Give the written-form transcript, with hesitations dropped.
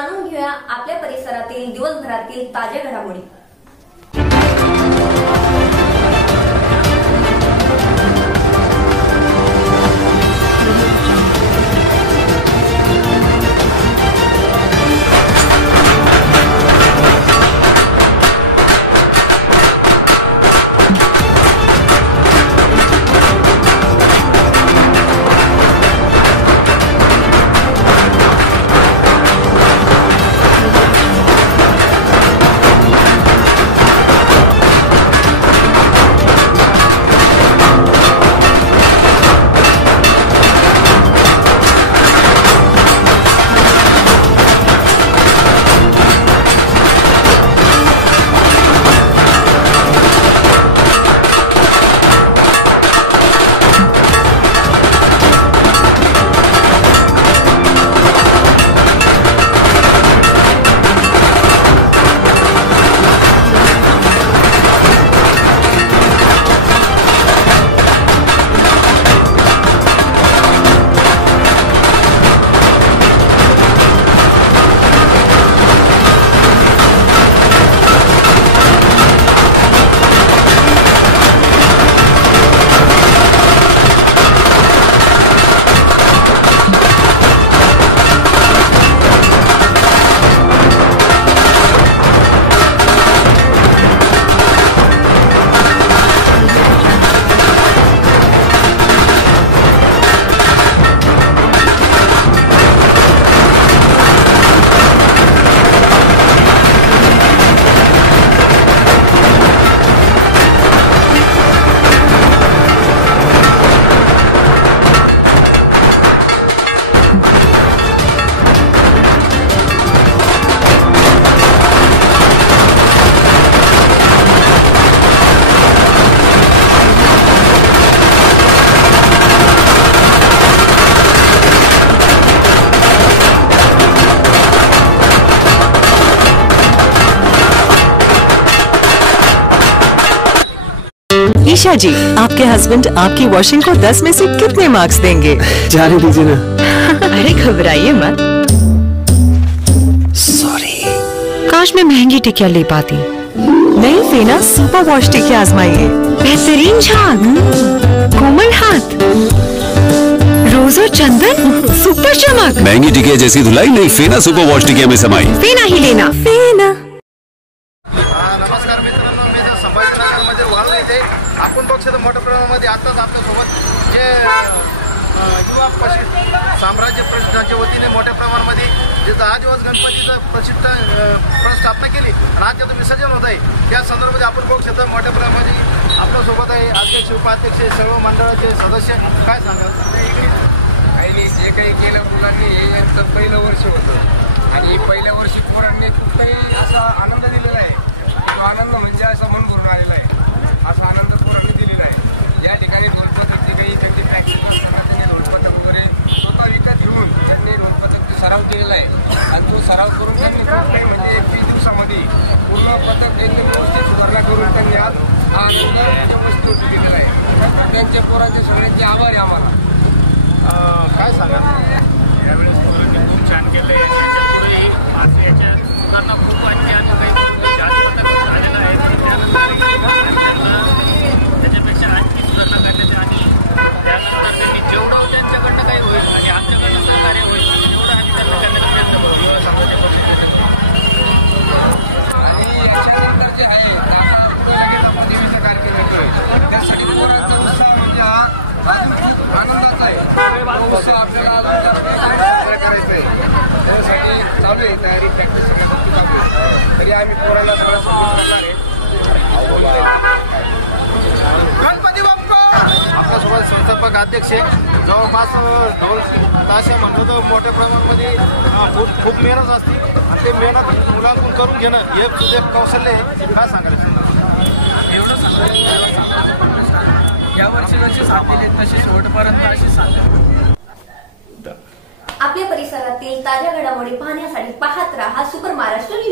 जाणून घेऊया आपल्या परिसरातील दिवसभरातील ताज्या घडामोडी। ईशा जी, आपके हस्बैंड आपकी वॉशिंग को 10 में से कितने मार्क्स देंगे? जाने दीजिए ना। अरे घबराइए मत। सॉरी। काश मैं महंगी टिकिया ले पाती। नई फेना सुपर वॉश टिकिया आजमाइए। बेहतरीन झाग, कोमल हाथ, रोज और चंदन, सुपर चमक। महंगी टिकिया जैसी धुलाई नहीं, फेना सुपर वॉश टिकिया में समाई। फेना ही लेना। फेना। नमस्कार मित्रांनो, मी संभाजीनगरमध्ये वाळू येथे आपण बघतो मोठ्या प्रमाणामध्ये आताच आपल्यासोबत जे युवा साम्राज्य प्रतिष्ठानच्या वतीने मोठ्या प्रमाणामध्ये जे आदिवासी गणपतीचं प्रतिष्ठापना केली आणि आज त्याचं विसर्जन होत आहे, त्या संदर्भात आपण बघू शकतो मोठ्या प्रमाणामध्ये आपल्यासोबत आहे अध्यक्ष, उपाध्यक्ष, सर्व मंडळाचे सदस्य। काय सांगाल? काही जे काही केलं मुलांनी हे यांचं पहिलं वर्ष होतं आणि पहिल्या वर्षी पोरांनी खूप काही असा आनंद दिलेला आहे। तो आनंद म्हणजे असा मन भरून आलेला आहे, असा आनंद पोरांनी दिलेला आहे। या ठिकाणी ढोलपथकची काही त्यांची प्रॅक्टिस असताना त्यांनी ढोलपथक वगैरे स्वतः विकत घेऊन त्यांनी ढोलपथकचा सराव केलेला आहे आणि तो सराव करून त्यांनी खूप काही म्हणजे 20 दिवसामध्ये पूर्ण पथक त्यांनी व्यवस्थित सुधारणा करून त्यांनी आज हा आनंद व्यवस्थित दिलेला आहे। त्यांच्या पोरांचे सगळ्यांचे आभार आहे आम्हाला। काय सांगा? यावेळेस पोरांनी खूप छान केलं आहे। याच्या पुढेही आज याच्या सुधारणा खूप आणि काही जास्त पथक झालेलं आहे, त्याच्यापेक्षा आणखी सुधारणा करण्याची आणि त्यानंतर त्यांनी जेवढं त्यांच्याकडनं काही होईल आणि आमच्याकडनं सहकार्य होईल तेवढं आम्ही त्यांना करण्याचा प्रयत्न करू। युवा समाजाच्या पक्षाचे आणि याच्यानंतर जे आहे आता पुढे लगेच आपण देवीचा कार्यक्रम येतोय, त्यासाठी पोरांचा उत्साह म्हणजे हा खूप आनंदाचा आहे। तो उत्साह आपल्याला करायचा आहे, त्यासाठी चालू आहे तयारी, प्रॅक्टिस सगळ्या चालू आहे। तरी आम्ही पोरांना सगळं सपोर्ट करणार आहे। गणपती बाप्पा आपल्यासोबत संस्थापक अध्यक्ष जवळपास ढोल ताशा म्हणतो तर मोठ्या प्रमाणामध्ये खूप मेहनत असते आणि ते मेहनत मुलांकडून करून घेणं हे तुझे कौशल्य आहे। काय सांगायचं? एवढं सांगायचं यावर्षी जशी साधलेले तशी शेवटपर्यंत अशी साधले। आपल्या परिसरातील ताज्या घडामोडी पाहण्यासाठी पाहत राहा सुपर महाराष्ट्र न्यूज।